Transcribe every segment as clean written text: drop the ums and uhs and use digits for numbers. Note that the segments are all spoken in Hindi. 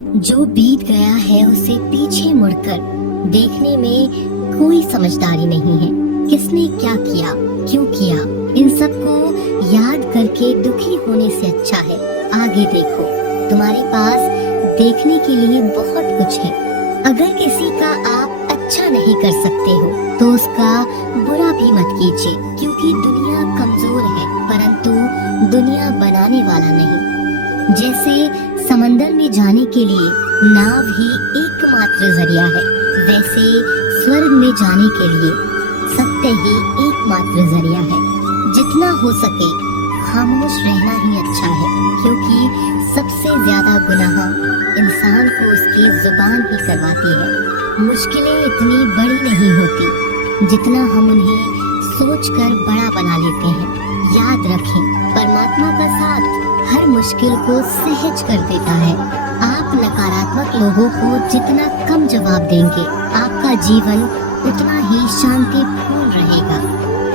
जो बीत गया है उसे पीछे मुड़कर देखने में कोई समझदारी नहीं है। किसने क्या किया, क्यों किया, इन सब को याद करके दुखी होने से अच्छा है आगे देखो। तुम्हारे पास देखने के लिए बहुत कुछ है। अगर किसी का आप अच्छा नहीं कर सकते हो तो उसका बुरा भी मत कीजिए, क्योंकि दुनिया कमजोर है परंतु दुनिया बनाने वाला नहीं। जैसे समंदर में जाने के लिए नाव ही एकमात्र जरिया है, वैसे स्वर्ग में जाने के लिए सत्य ही एकमात्र जरिया है। जितना हो सके खामोश रहना ही अच्छा है, क्योंकि सबसे ज्यादा गुनाह इंसान को उसकी जुबान ही करवाती है। मुश्किलें इतनी बड़ी नहीं होती जितना हम उन्हें सोचकर बड़ा बना लेते हैं। याद रखें, परमात्मा का साथ हर मुश्किल को सहज कर देता है। आप नकारात्मक लोगों को जितना कम जवाब देंगे, आपका जीवन उतना ही शांतिपूर्ण रहेगा।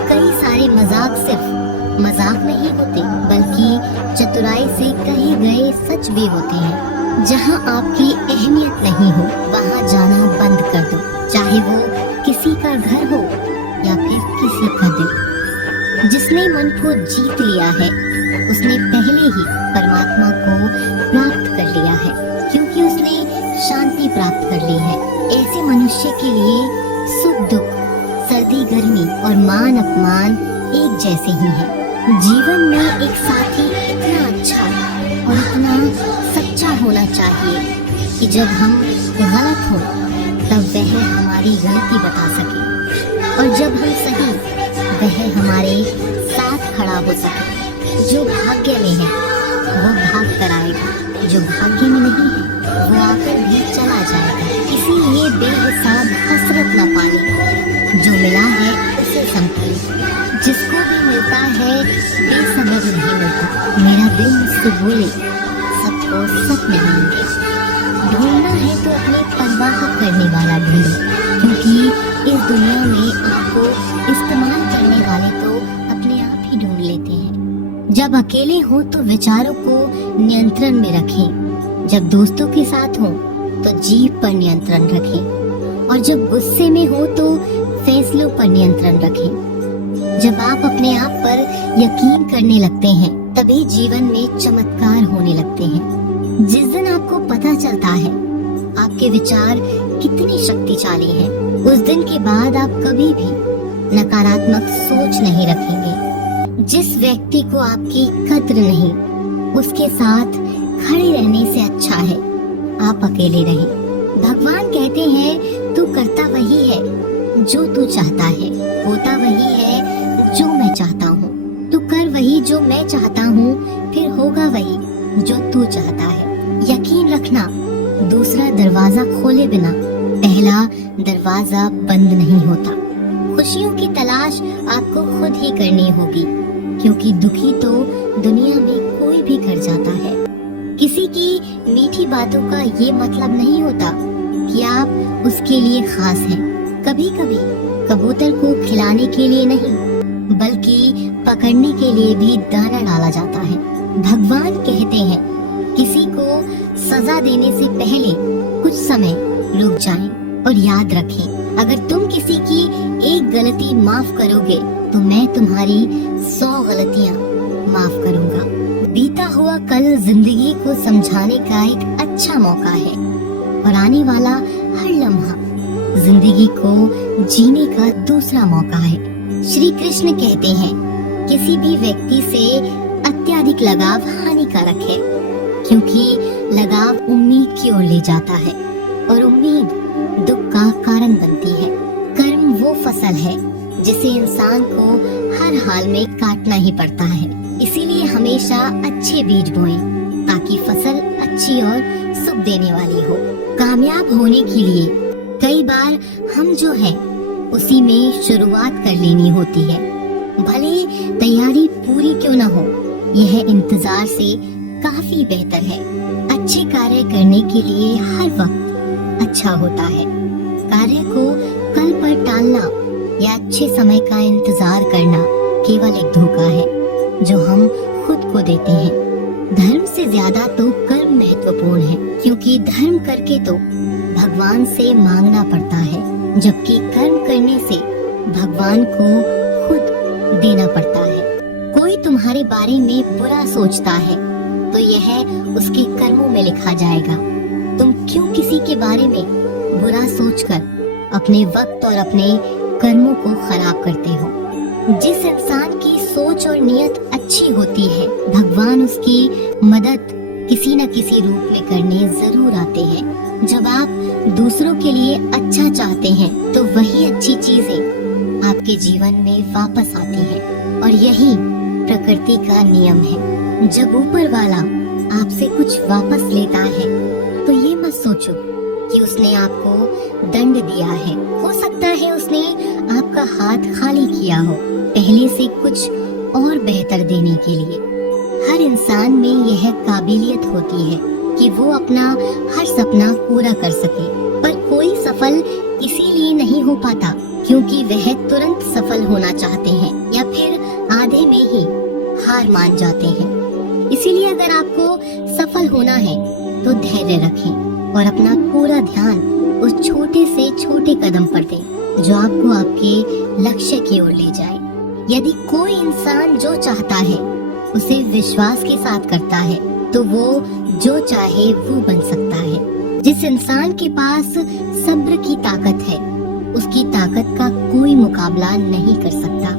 कई सारे मजाक सिर्फ मजाक नहीं होते, बल्कि चतुराई से कहे गए सच भी होते हैं। जहां आपकी अहमियत नहीं हो वहां जाना बंद कर दो, चाहे वो किसी का घर हो या फिर किसी का दिल। जिसने मन को जीत लिया है उसने पहले ही परमात्मा को प्राप्त कर लिया है, क्योंकि उसने शांति प्राप्त कर ली है। ऐसे मनुष्य के लिए सुख दुख, सर्दी गर्मी और मान अपमान एक जैसे ही है। जीवन में एक साथी इतना अच्छा और इतना सच्चा होना चाहिए कि जब हम गलत हो तब वह हमारी गलती बता सके, और जब हम सही वह हमारे साथ खड़ा हो सके। जो भाग्य में है वो भाग कर आएगा, जो भाग्य में नहीं है वो आकर भी चला जाएगा। इसीलिए बेहिसाब हसरत न पाले, जो मिला है उसे संभाले। जिसको भी मिलता है बेसबब नहीं मिलता। मेरा दिल मुझसे बोले सबको सब मिलेंगे। ढूंढना है तो अपनी परवाह करने वाला ढूंढो, क्योंकि इस दुनिया में आपको इस्तेमाल करने वाले तो अपने आप ही ढूंढ लेते हैं। जब अकेले हो तो विचारों को नियंत्रण में रखें, जब दोस्तों के साथ हो तो जीभ पर नियंत्रण रखें, और जब गुस्से में हो तो फैसलों पर नियंत्रण रखें। जब आप अपने आप पर यकीन करने लगते हैं तभी जीवन में चमत्कार होने लगते हैं। जिस दिन आपको पता चलता है आपके विचार कितनी शक्तिशाली हैं, उस दिन के बाद आप कभी भी नकारात्मक सोच नहीं रखेंगे। जिस व्यक्ति को आपकी कद्र नहीं, उसके साथ खड़े रहने से अच्छा है आप अकेले रहें। भगवान कहते हैं तू करता वही है जो तू चाहता है, होता वही है जो मैं चाहता हूँ। तू कर वही जो मैं चाहता हूँ, फिर होगा वही जो तू चाहता है। यकीन रखना, दूसरा दरवाजा खोले बिना पहला दरवाजा बंद नहीं होता। खुशियों की तलाश आपको खुद ही करनी होगी, क्योंकि दुखी तो दुनिया में कोई भी कर जाता है। किसी की मीठी बातों का ये मतलब नहीं होता कि आप उसके लिए खास हैं। कभी कभी कबूतर को खिलाने के लिए नहीं बल्कि पकड़ने के लिए भी दाना डाला जाता है। भगवान कहते हैं किसी को सजा देने से पहले कुछ समय रुक जाएं और याद रखें, अगर तुम किसी की एक गलती माफ करोगे तो मैं तुम्हारी 100 गलतियां माफ करूंगा। बीता हुआ कल जिंदगी को समझाने का एक अच्छा मौका है, और आने वाला हर लम्हा जिंदगी को जीने का दूसरा मौका है। श्री कृष्ण कहते हैं किसी भी व्यक्ति से अत्यधिक लगाव हानिकारक है, क्योंकि लगाव उम्मीद की ओर ले जाता है और उम्मीद दुख का कारण बनती है। कर्म वो फसल है जिसे इंसान को हर हाल में काटना ही पड़ता है। इसीलिए हमेशा अच्छे बीज बोएं ताकि फसल अच्छी और सुख देने वाली हो। कामयाब होने के लिए कई बार हम जो हैं उसी में शुरुआत कर लेनी होती है। भले तैयारी पूरी क्यों न हो, यह इंतजार से काफी बेहतर है। अच्छे कार्य करने के लिए हर वक्त अच्छा होता है। कार्य को कल पर टालना या अच्छे समय का इंतजार करना केवल एक धोखा है जो हम खुद को देते हैं। धर्म से ज्यादा तो कर्म महत्वपूर्ण है, क्योंकि धर्म करके तो भगवान से मांगना पड़ता है, जबकि कर्म करने से भगवान को खुद देना पड़ता है। कोई तुम्हारे बारे में बुरा सोचता है तो यह उसके कर्मों में लिखा जाएगा। तुम क्यों किसी के बारे में बुरा सोचकर अपने वक्त और अपने कर्मों को खराब करते हो? जिस इंसान की सोच और नियत अच्छी होती है, भगवान उसकी मदद किसी न किसी रूप में करने जरूर आते हैं। जब आप दूसरों के लिए अच्छा चाहते हैं तो वही अच्छी चीजें आपके जीवन में वापस आती हैं, और यही प्रकृति का नियम है। जब ऊपर वाला आपसे कुछ वापस लेता है तो ये मत सोचो कि उसने आपको दंड दिया है। हो सकता है उसने आपका हाथ खाली किया हो, पहले से कुछ और बेहतर देने के लिए। हर इंसान में यह काबिलियत होती है कि वो अपना हर सपना पूरा कर सके, पर कोई सफल इसीलिए नहीं हो पाता क्योंकि वह तुरंत सफल होना चाहते हैं या फिर आधे में ही हार मान जाते हैं। इसीलिए अगर आपको सफल होना है तो धैर्य रखें और अपना पूरा ध्यान उस छोटे से छोटे कदम पर दें जो आपको आपके लक्ष्य की ओर ले जाए। यदि कोई इंसान जो चाहता है उसे विश्वास के साथ करता है तो वो जो चाहे वो बन सकता है। जिस इंसान के पास सब्र की ताकत है, उसकी ताकत का कोई मुकाबला नहीं कर सकता।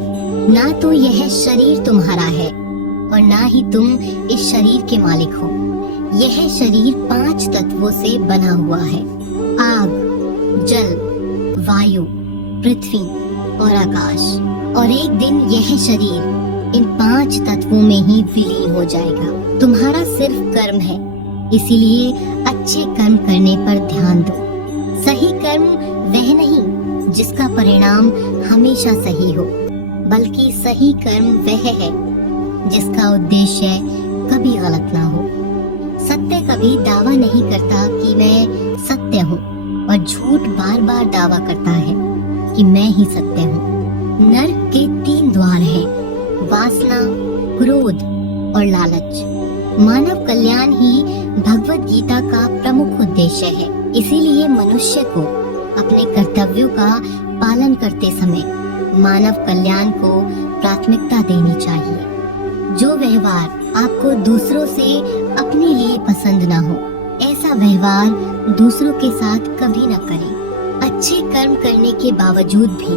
ना तो यह शरीर तुम्हारा है और ना ही तुम इस शरीर के मालिक हो। यह शरीर 5 तत्वों से बना हुआ है: आग, जल, वायु, पृथ्वी और आकाश। और एक दिन यह शरीर इन 5 तत्वों में ही विलीन हो जाएगा। तुम्हारा सिर्फ कर्म है, इसीलिए अच्छे कर्म करने पर ध्यान दो। सही कर्म वह नहीं जिसका परिणाम हमेशा सही हो, बल्कि सही कर्म वह है जिसका उद्देश्य कभी गलत ना हो। सत्य कभी दावा नहीं करता कि मैं सत्य हूँ, और झूठ बार बार दावा करता है कि मैं ही सत्य हूँ। नरक के 3 द्वार हैं: वासना, क्रोध और लालच। मानव कल्याण ही भगवत गीता का प्रमुख उद्देश्य है। इसीलिए मनुष्य को अपने कर्तव्यों का पालन करते समय मानव कल्याण को प्राथमिकता देनी चाहिए। जो व्यवहार आपको दूसरों से अपने लिए पसंद ना हो, ऐसा व्यवहार दूसरों के साथ कभी न करें। अच्छे कर्म करने के बावजूद भी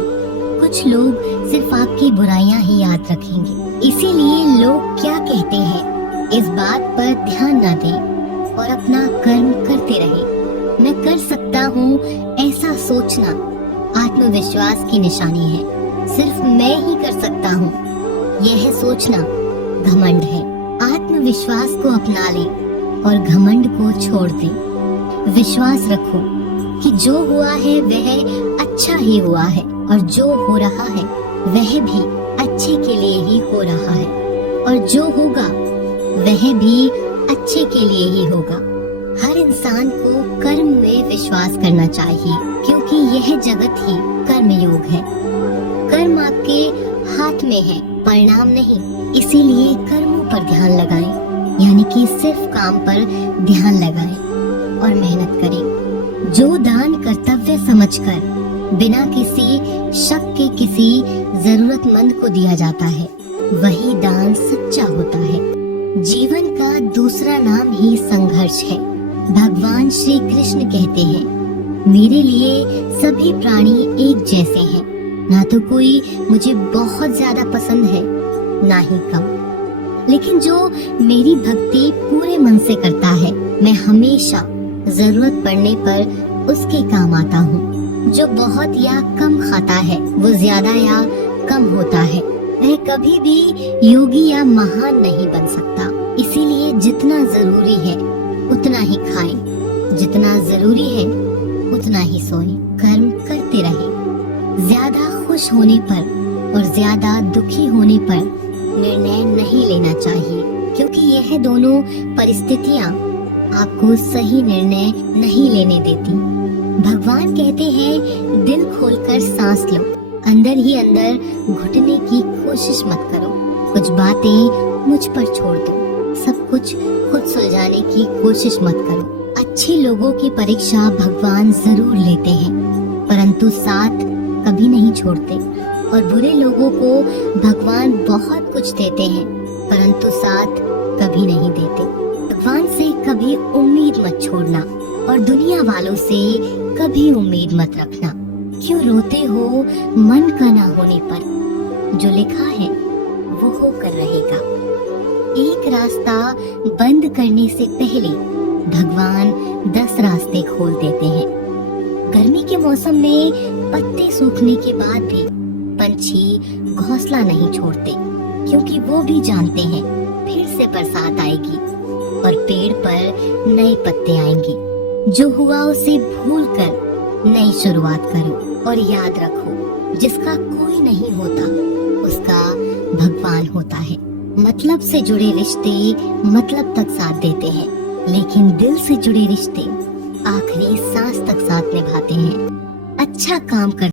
कुछ लोग सिर्फ आपकी बुराइयां ही याद रखेंगे। इसीलिए लोग क्या कहते हैं इस बात पर ध्यान न दें और अपना कर्म करते रहें। मैं कर सकता हूँ ऐसा सोचना आत्मविश्वास की निशानी है। सिर्फ मैं ही कर सकता हूँ यह सोचना घमंड है। आत्मविश्वास को अपना लें और घमंड को छोड़ दें। विश्वास रखो कि जो हुआ है वह अच्छा ही हुआ है, और जो हो रहा है वह भी अच्छे के लिए ही हो रहा है, और जो होगा वह भी अच्छे के लिए ही होगा। हर इंसान को कर्म में विश्वास करना चाहिए, क्योंकि यह जगत ही कर्म योग है। कर्म आपके हाथ में है, परिणाम नहीं। इसीलिए कर्मों पर ध्यान लगाएं, यानी कि सिर्फ काम पर ध्यान लगाएं और मेहनत करें। जो दान कर्तव्य समझकर बिना किसी शक के किसी जरूरतमंद को दिया जाता है, वही दान सच्चा होता है। जीवन का दूसरा नाम ही संघर्ष है। भगवान श्री कृष्ण कहते हैं, मेरे लिए सभी प्राणी एक जैसे हैं, ना तो कोई मुझे बहुत ज्यादा पसंद है ना ही कम। लेकिन जो मेरी भक्ति पूरे मन से करता है, मैं हमेशा जरूरत पड़ने पर उसके काम आता हूँ। जो बहुत या कम खाता है वो ज्यादा या कम होता है, वह कभी भी योगी या महान नहीं बन सकता। इसीलिए जितना जरूरी है उतना ही खाएं, जितना जरूरी है उतना ही सोएं। कर्म करते रहें। ज्यादा खुश होने पर और ज्यादा दुखी होने पर निर्णय नहीं लेना चाहिए, क्योंकि यह दोनों परिस्थितियां आपको सही निर्णय नहीं लेने देती। भगवान कहते हैं, दिल खोलकर सांस लो, अंदर ही अंदर घुटने की कोशिश मत करो। कुछ बातें मुझ पर छोड़ दो। सब कुछ खुद सुलझाने की कोशिश मत करो। अच्छे लोगों की परीक्षा भगवान जरूर लेते हैं, परंतु साथ कभी नहीं छोड़ते। और बुरे लोगों को भगवान बहुत कुछ देते हैं, परंतु साथ कभी नहीं देते। भगवान से कभी उम्मीद मत छोड़ना और दुनिया वालों से कभी उम्मीद मत रखना। क्यों रोते हो मन का ना होने पर? जो लिखा है वो होकर रहेगा। एक रास्ता बंद करने से पहले भगवान 10 रास्ते खोल देते हैं। गर्मी के मौसम में पत्ते सूखने के बाद भी पंछी घोंसला नहीं छोड़ते, क्योंकि वो भी जानते हैं फिर से बरसात आएगी और पेड़ पर नए पत्ते आएंगे। जो हुआ उसे भूल कर नई शुरुआत करो और याद रखो, जिसका कोई नहीं होता उसका भगवान होता है। मतलब से जुड़े रिश्ते मतलब तक साथ देते हैं, लेकिन दिल से जुड़े रिश्ते आखिरी सांस तक साथ निभाते हैं। अच्छा काम कर